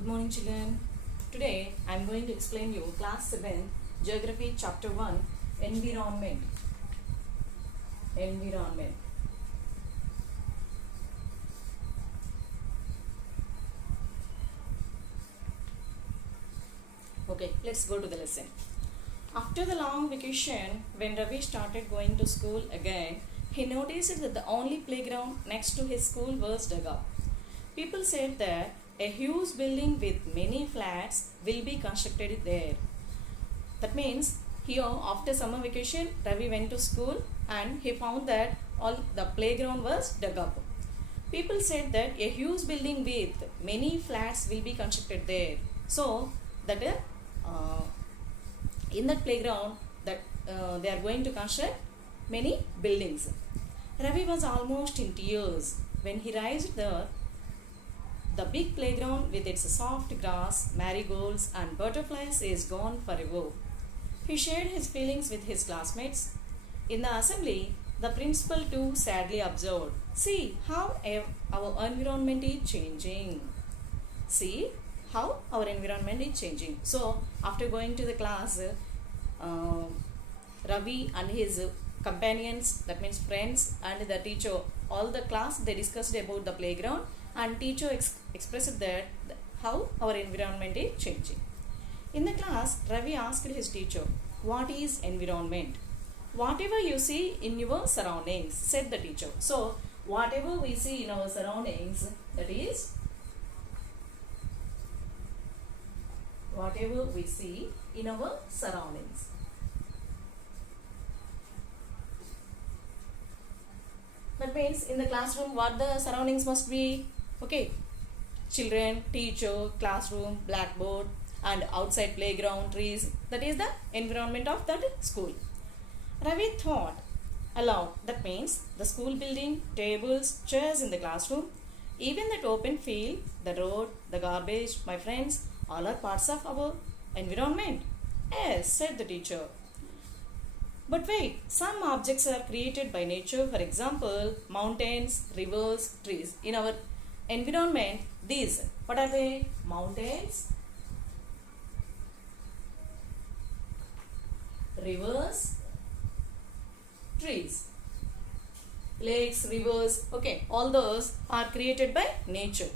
Good morning, children. Today I am going to explain you class 7 geography chapter 1 environment. Okay, let's go to the lesson. After the long vacation, when Ravi started going to school again, he noticed that the only playground next to his school was dug up. People said that a huge building with many flats will be constructed there. That means here after summer vacation, Ravi went to school and he found that all the playground was dug up. People said that a huge building with many flats will be constructed there. So that in that playground that they are going to construct many buildings. Ravi was almost in tears when he reached there. The big playground with its soft grass, marigolds and butterflies is gone forever. He shared his feelings with his classmates. In the assembly, the principal too sadly observed, "See how our environment is changing. See how our environment is changing." So, after going to the class, Ravi and his companions, that means friends and the teacher, all the class, they discussed about the playground and teacher expressed that how our environment is changing. In the class, Ravi asked his teacher, "What is environment?" "Whatever you see in your surroundings," said the teacher. So, whatever we see in our surroundings, that is whatever we see in our surroundings. That means in the classroom, what the surroundings must be? Okay, children, teacher, classroom, blackboard and outside playground, trees. That is the environment of that school. Ravi thought aloud. That means the school building, tables, chairs in the classroom, even that open field, the road, the garbage, my friends, all are parts of our environment. Yes, said the teacher. But wait, some objects are created by nature. For example, mountains, rivers, trees. In our environment, these, what are they? Mountains, rivers, trees, lakes, rivers. Okay, all those are created by nature.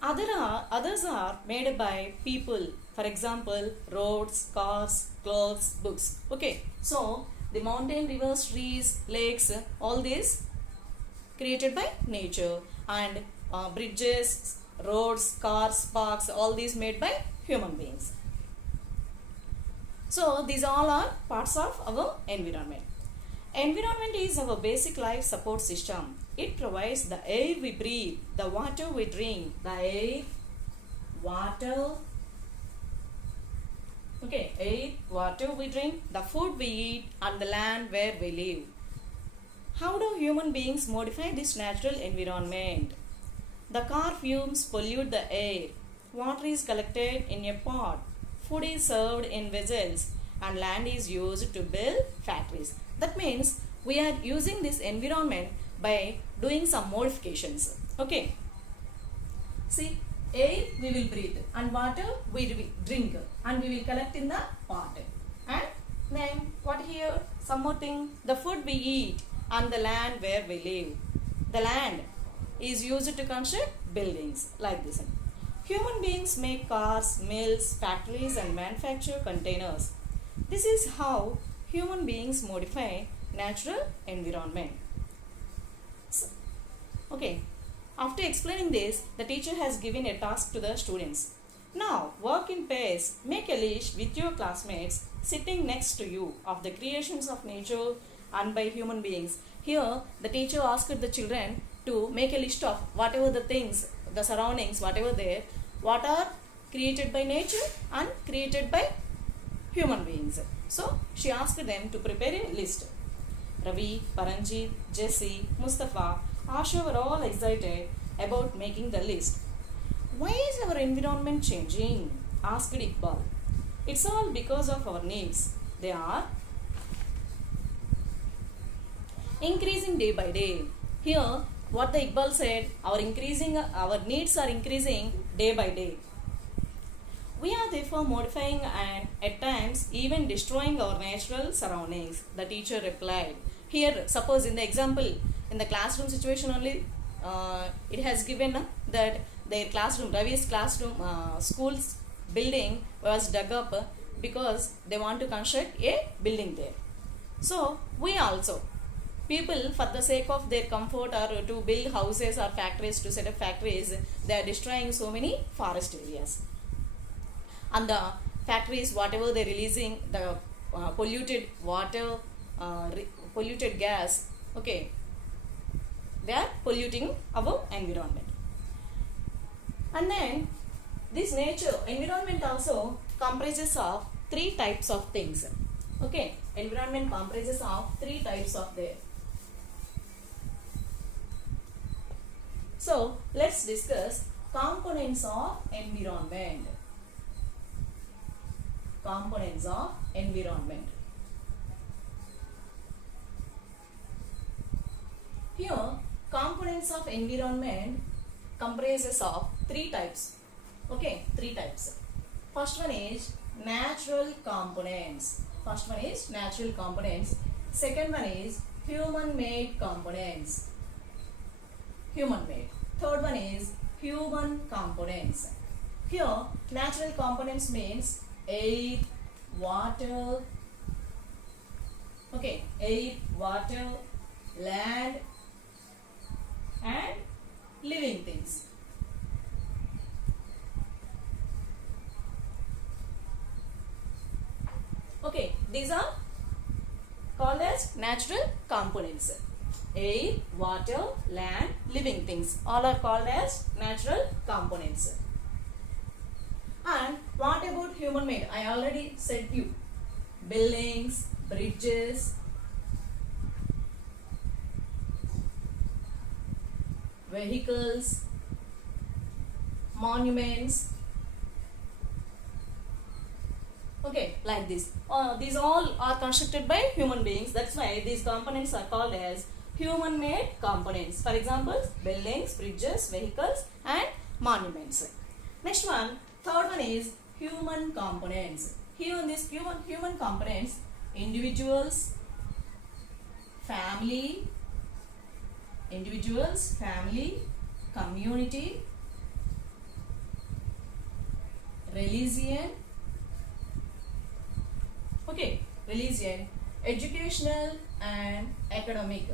Others are made by people. For example, roads, cars, clothes, books. Okay, so the mountain, rivers, trees, lakes, all these created by nature, and bridges, roads, cars, parks, all these made by human beings. So these all are parts of our environment. Environment is our basic life support system. It provides the air we breathe, the water we drink, the air, water, okay, air, water we drink, the food we eat and the land where we live. How do human beings modify this natural environment? The car fumes pollute the air. Water is collected in a pot. Food is served in vessels and land is used to build factories. That means we are using this environment by doing some modifications. Okay. See, air we will breathe and water we will drink and we will collect in the pot. And then what here? Some more thing. The food we eat and the land where we live. The land is used to construct buildings like this. Human beings make cars, mills, factories and manufacture containers. This is how human beings modify natural environment. So, okay, after explaining this, the teacher has given a task to the students. Now, work in pairs. Make a list with your classmates sitting next to you of the creations of nature and by human beings. Here, the teacher asked the children to make a list of whatever the things, the surroundings, whatever there, what are created by nature and created by human beings. So, she asked them to prepare a list. Ravi, Paranjit, Jesse, Mustafa, Asha were all excited about making the list. "Why is our environment changing?" asked Iqbal. "It's all because of our needs. They are increasing day by day. Here, what the Iqbal said, our needs are increasing day by day. We are therefore modifying and at times even destroying our natural surroundings, the teacher replied. Here, suppose in the example, in the classroom situation only, it has given that their classroom, Ravi's classroom, school's building was dug up because they want to construct a building there. So, we also, people for the sake of their comfort or to build houses or factories, to set up factories, they are destroying so many forest areas. And the factories, whatever they're releasing, the polluted water, polluted gas, okay, they are polluting our environment. And then this nature, environment also comprises of three types of things. Okay, environment comprises of three types of there. So let's discuss components of environment. Components of environment. Here, components of environment comprises of three types. Okay, three types. First one is natural components. First one is natural components. Second one is human-made components. Human-made. Third one is human components. Here, natural components means air, water, okay, air, water, land, and living things. Okay, these are called as natural components. Air, water, land, living things, all are called as natural components. And what about human made? I already said you. Buildings, bridges, vehicles, monuments. Okay, like this. These all are constructed by human beings. That's why these components are called as human-made components. For example, buildings, bridges, vehicles, and monuments. Next one, third one is human components. Here in this human components, individuals, family, community, religion, okay, religion, educational and economic,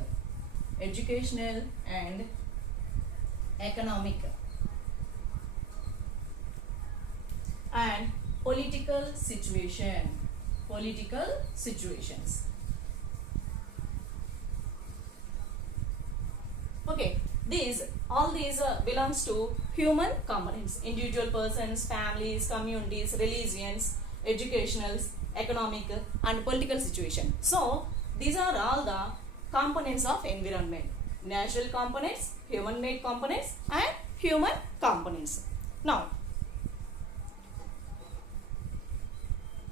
educational and economic, and political situation, political situations. Okay, all these belongs to human components, individual persons, families, communities, religions, educationals, economic and political situation. So these are all the components of environment: natural components, human made components, and human components. Now,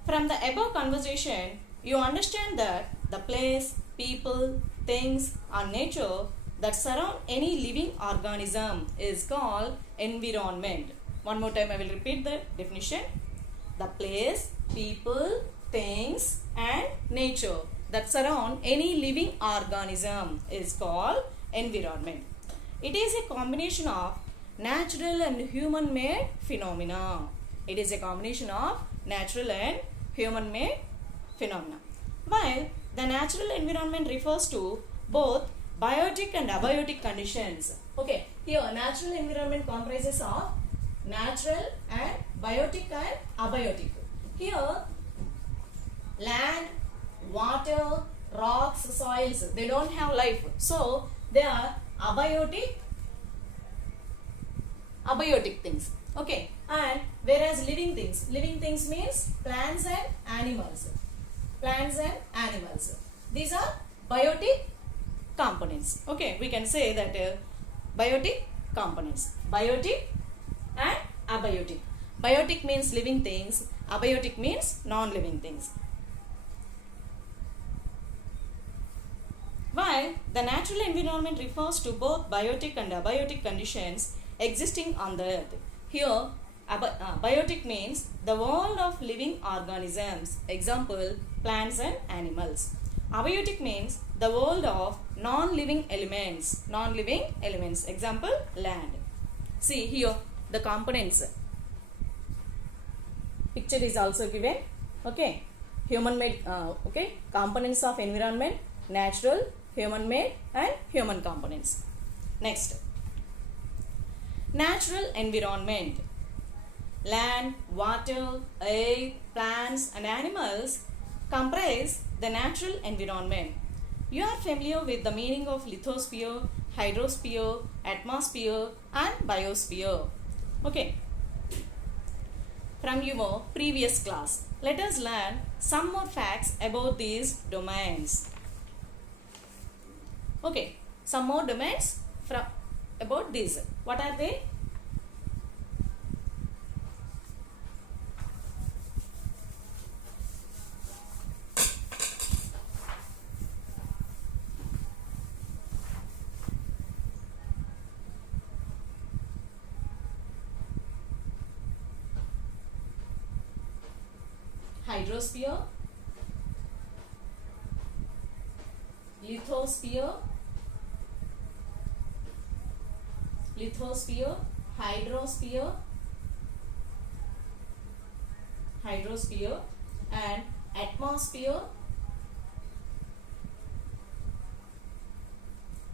from the above conversation, you understand that the place, people, things, and nature that surround any living organism is called environment. One more time I will repeat the definition. The place, people, things, and nature that surround any living organism is called environment. It is a combination of natural and human made phenomena. It is a combination of natural and human made phenomena. While the natural environment refers to both biotic and abiotic conditions. Okay, here natural environment comprises of natural and biotic and abiotic. Here land, water, rocks, soils, they don't have life. So they are abiotic things. Okay, and whereas living things means plants and animals. Plants and animals. These are biotic components. Okay, we can say that biotic components. Biotic and abiotic. Biotic means living things. Abiotic means non-living things. While The natural environment refers to both biotic and abiotic conditions existing on the earth. Here, biotic means the world of living organisms, example plants and animals. Abiotic means the world of non-living elements, example land. See here the components. Picture is also given. Okay, human made. Okay, components of environment: natural, human made, and human components. Next, natural environment. Land, water, air, plants, and animals comprise the natural environment. You are familiar with the meaning of lithosphere, hydrosphere, atmosphere, and biosphere. Okay. From your previous class, let us learn some more facts about these domains. Okay, some more domains about these. What are they? Hydrosphere, lithosphere, hydrosphere, and atmosphere.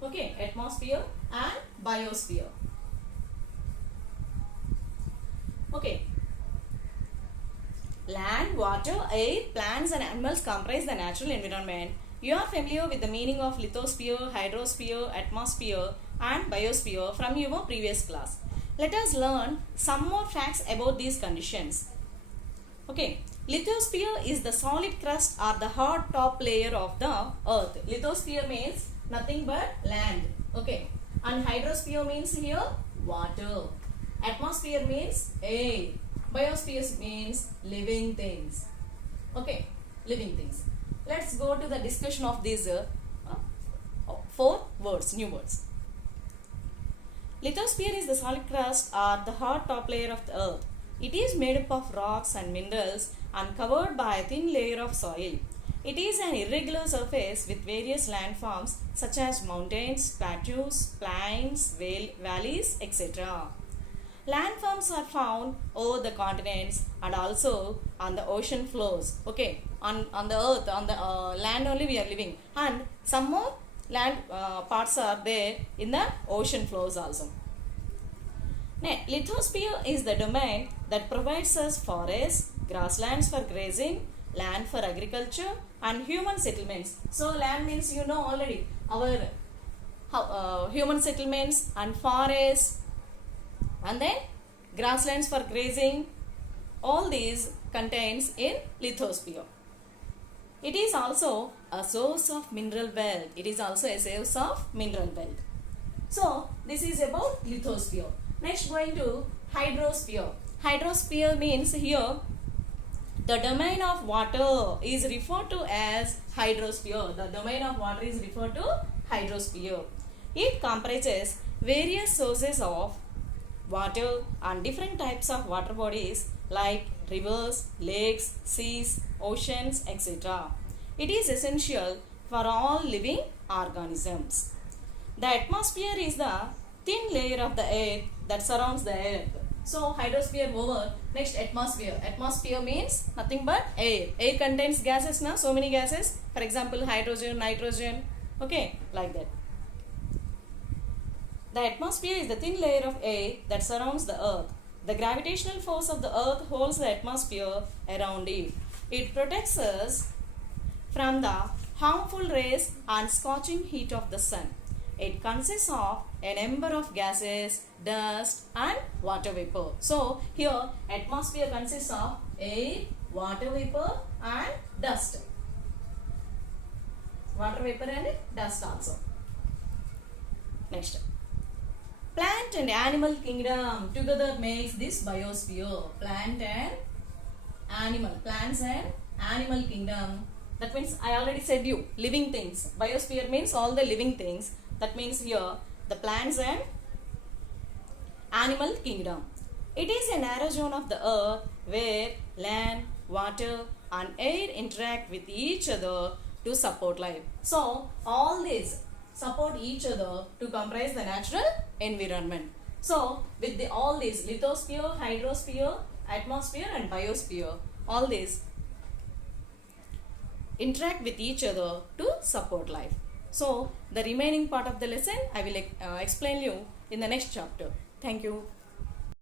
Okay, atmosphere and biosphere. Okay. Land, water, air, plants and animals comprise the natural environment. You are familiar with the meaning of lithosphere, hydrosphere, atmosphere and biosphere from your previous class. Let us learn some more facts about these conditions. Okay, lithosphere is the solid crust or the hard top layer of the earth. Lithosphere means nothing but land. Okay, and hydrosphere means here water. Atmosphere means air. Biosphere means living things. Okay, living things. Let's go to the discussion of these 4 words, new words. Lithosphere is the solid crust or the hard top layer of the earth. It is made up of rocks and minerals and covered by a thin layer of soil. It is an irregular surface with various landforms such as mountains, plateaus, plains, valleys, etc. Landforms are found over the continents and also on the ocean floors. Okay, on the earth, on the land only we are living, and some more land parts are there in the ocean floors also. Now, lithosphere is the domain that provides us forests, grasslands for grazing, land for agriculture and human settlements. So land means you know already our human settlements and forests and then grasslands for grazing, all these contains in lithosphere. It is also a source of mineral wealth. So this is about lithosphere. Next going to hydrosphere. Hydrosphere means here the domain of water is referred to as hydrosphere. It comprises various sources of water and different types of water bodies like rivers, lakes, seas, oceans, etc. It is essential for all living organisms. The atmosphere is the thin layer of the air that surrounds the earth. So hydrosphere over, next atmosphere. Atmosphere means nothing but air. Air contains gases now, so many gases. For example, hydrogen, nitrogen, okay, like that. The atmosphere is the thin layer of air that surrounds the earth. The gravitational force of the earth holds the atmosphere around it. It protects us from the harmful rays and scorching heat of the sun. It consists of a number of gases, dust and water vapor. So here atmosphere consists of air, water vapor and dust. Water vapor and dust also. Next. Plant and animal kingdom together makes this biosphere. Plants and animal kingdom That means I already said you, living things. Biosphere means all the living things. That means here the plants and animal kingdom. It is a narrow zone of the earth where land, water and air interact with each other to support life. So all these support each other to comprise the natural environment. So with all these lithosphere, hydrosphere, atmosphere and biosphere, all these interact with each other to support life. So the remaining part of the lesson I will explain you in the next chapter. Thank you.